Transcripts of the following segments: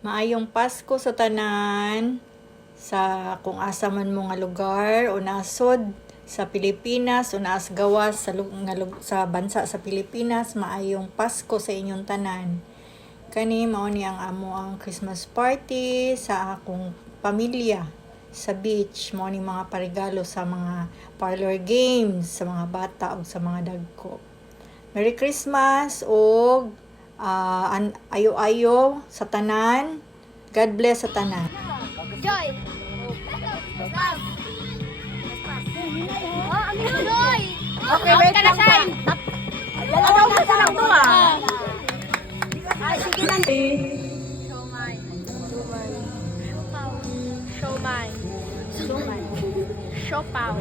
Maayong Pasko sa tanan, sa kung asa man mo nga lugar o nasod sa Pilipinas o naas gawas sa bansa sa Pilipinas. Maayong Pasko sa inyong tanan. Kani mao ni ang amo ang Christmas party sa akong pamilya sa beach. Mao ni mga paregalo sa mga parlor games sa mga bata o sa mga dagko. Merry Christmas o ayo-ayo sa tanan. God bless sa tanan. Joy! Oh, ang Joy! Okay, wait lang pa. Lalagaw ka sa lang doon Ay, sige lang. Siomai. Siomai. Siomai. Siopaw.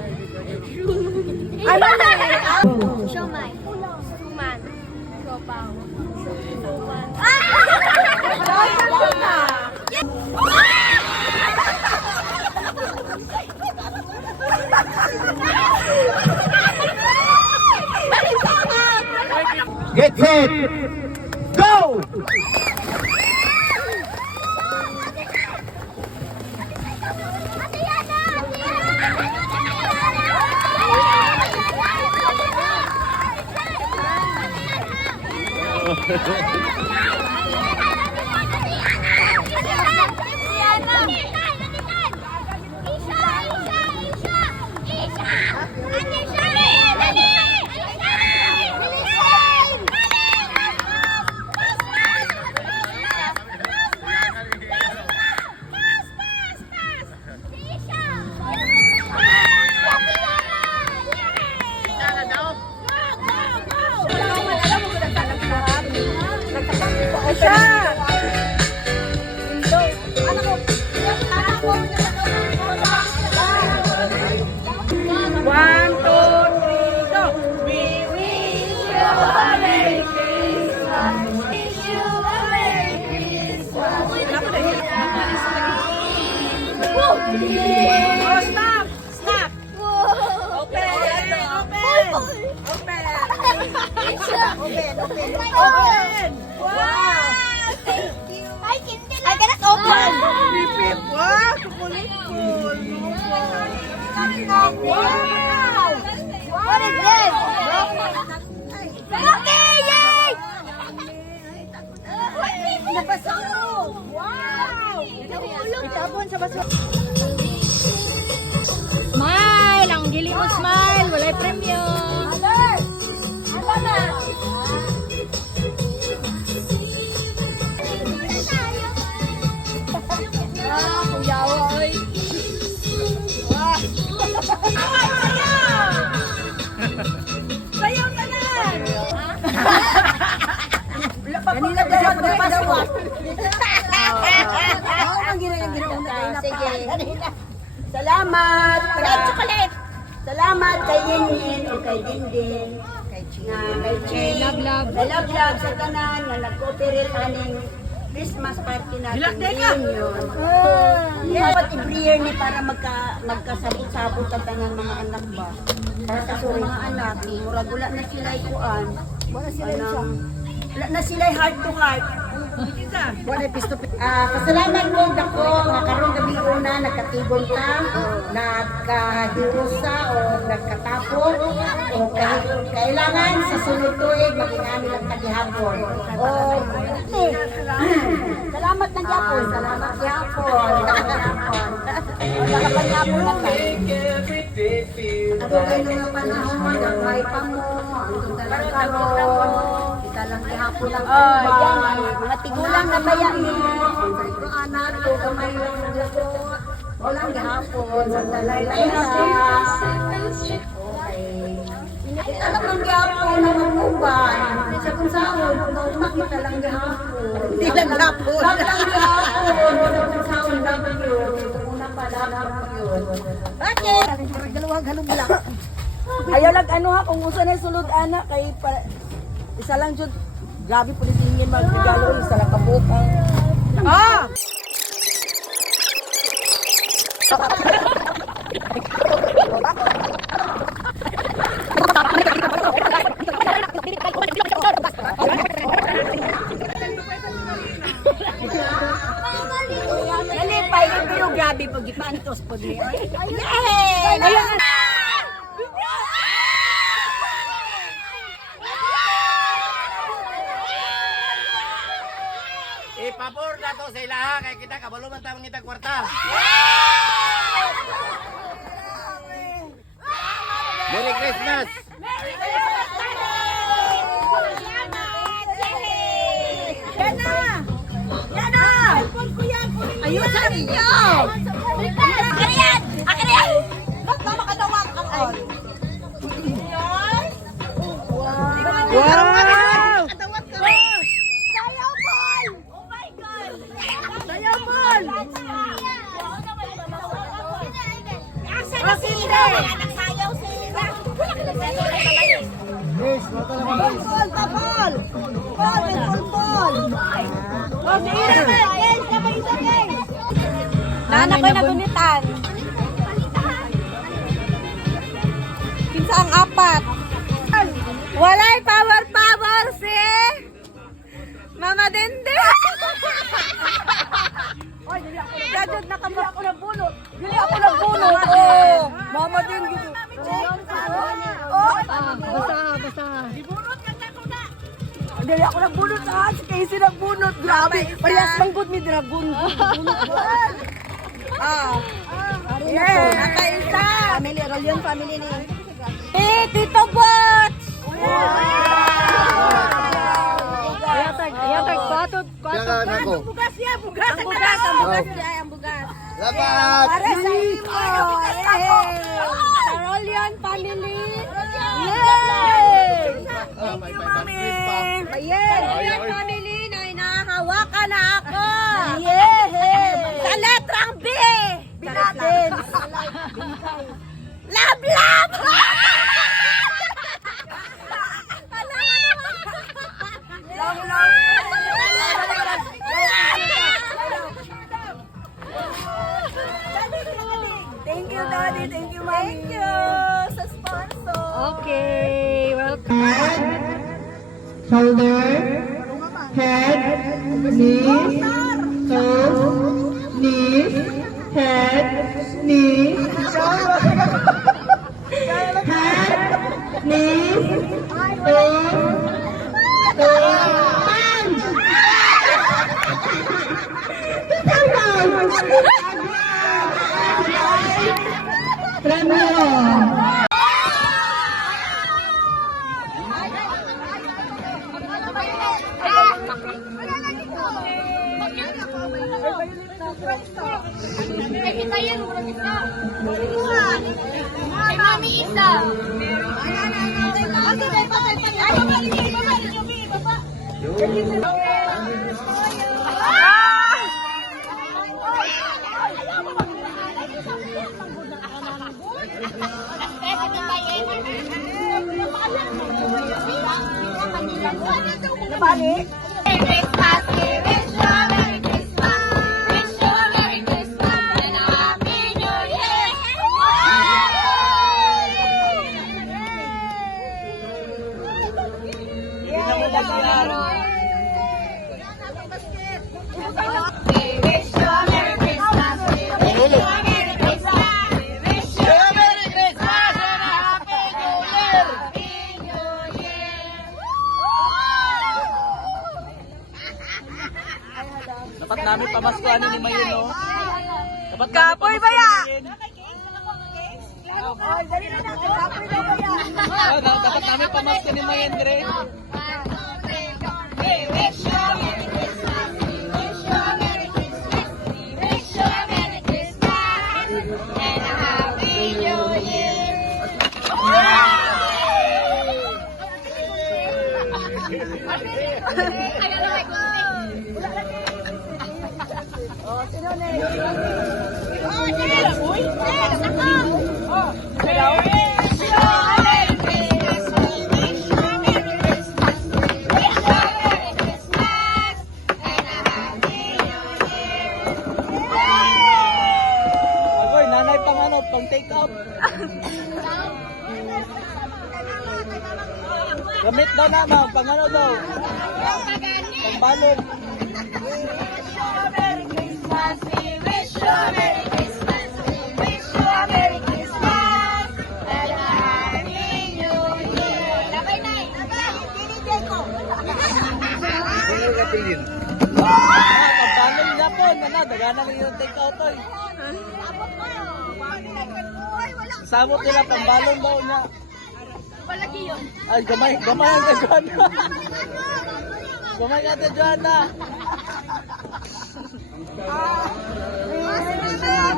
Ano na Siomai. Suman. Siopaw. Suman. Get set, go! Oh, stop! Stop! Open! Open! Wow! Thank you. I cannot open. Pipip! Wow! Kukulit-kul! Wow! What is this? Okay, yay! Nabasa ko! Wow! Nahulog. Tapon sa baso. Smile! Ang gili mo smile! Walay premyo! Mother! Mother! Sayaw ka na! Kanina pa siya pagpadawa. Oo, ang ginawa. Sige. Salamat. Chocolate. Salamat kay Yingin o kay Dingding. Kay Chi. Kay Love sa tanan nga nag-cooperate aning Christmas party natin reunion. Dapat every year ni para magkasabot-sabot ang tanan mga anak ba. Para sa mga anak, murag wala na sila ikuan. Wala na sila heart to heart. Pasalamat mo dako nga karong gabi una nagkatibon ta, nagkahirusa o nagkatapon o kailangan sa sunod tuig maging amin ang tagihapon. O salamat ng yapon, salamat yapon. Salamat yapon na tayo. Ako kayo nga panahon, nagmay pa mo, ang talaga kita lang ihapon lang mga tigulang na kaya ni ito anak ko kamay lang naglasot walang gihapon sa talay na kita lang ang gihapon na maguban sa kung saan makita lang gihapon hindi lang gihapon lang gihapon sa kung saan dapat yun ito muna pala yun bakit? Dalawang halong ayaw lang ano ha kung gusto na sulod anak kay isa lang dyan grabe po nitingin mag-regalo isa lang kabukang Nagpahinga kayo, grabe pag ipantos po niya. Yay! Ngayon, Ipapor na to sa ilaha kay kita kabalo man ta mangita kwarta. Merry Christmas. yan na! Yan na! Ayusan niyo! Akin yan! Akin yan! Tama ka daw ang all. Wow! Sayaw ball! Oh my God! Sayaw ball! Asan si Ira? Wala nang sayaw si Ira. Wala ka nang sayaw. Ball! Ball! Oh, si Ira na! Guys, sabay isa guys! Nana ko na gunitan. Kinsa ang apat. Walay power si Mama Dende. Gadod na kamo ako na bunot. Dili ako na bunot. Oh, Mama Dende. Oh, basa. Dali ako nagbunot ha! Si Casey nagbunot! Grabe! Parehas manggod ni Dragon! Yeah, nakaisa. Family, Rolyon family ni... Tito Bots. Jangan ako. Bugas niya! Bugas! Ang bugas niya, ang bugas. Labat. Para sa imo! Carolian family. Yay! Thank you, Mami. Carolian family na inahawakan na ako. Yay! Sa letrang B. Binatin! Love, love. Long, long! Thank you, Daddy. Thank you, Mommy. Thank you sa sponsor. Okay, welcome. Shoulder, head, knees, toes, knees, head, knees, head, knees, toes, hands. Remember. Ay, kita yan. Murag isa. Ay, Mami, isa. Nabalik? Merry Christmas, we wish you a Merry Christmas. Wish you a Merry Christmas and a Happy New Year. We wish you a Merry Christmas. We wish you a Merry Christmas. We wish you a Merry Christmas and a Happy New Year. Dapat namin pamaskuhan ni Mayon, no? Dapat Kapoy ba ya? Dapat namin pamaskuhan ni Mayon, Dre. We wish you a Merry Christmas. We wish you a Merry Christmas. We wish you a Merry Christmas and a Happy New Year. Ayun na may Agoy, nanay pang ano, pang take out. Gamit daw na, ma'am. Pang ano daw? Pang balot. Merry Christmas, we wish you Katilin. Pagbalong na po, dagana rin yung take out oy. Samot nila, pambalong daw na. Ay, gamay ang Joanna. Gamay ka Joanna.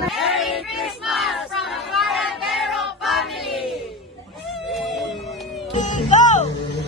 Merry Christmas from the Carretero family! Go!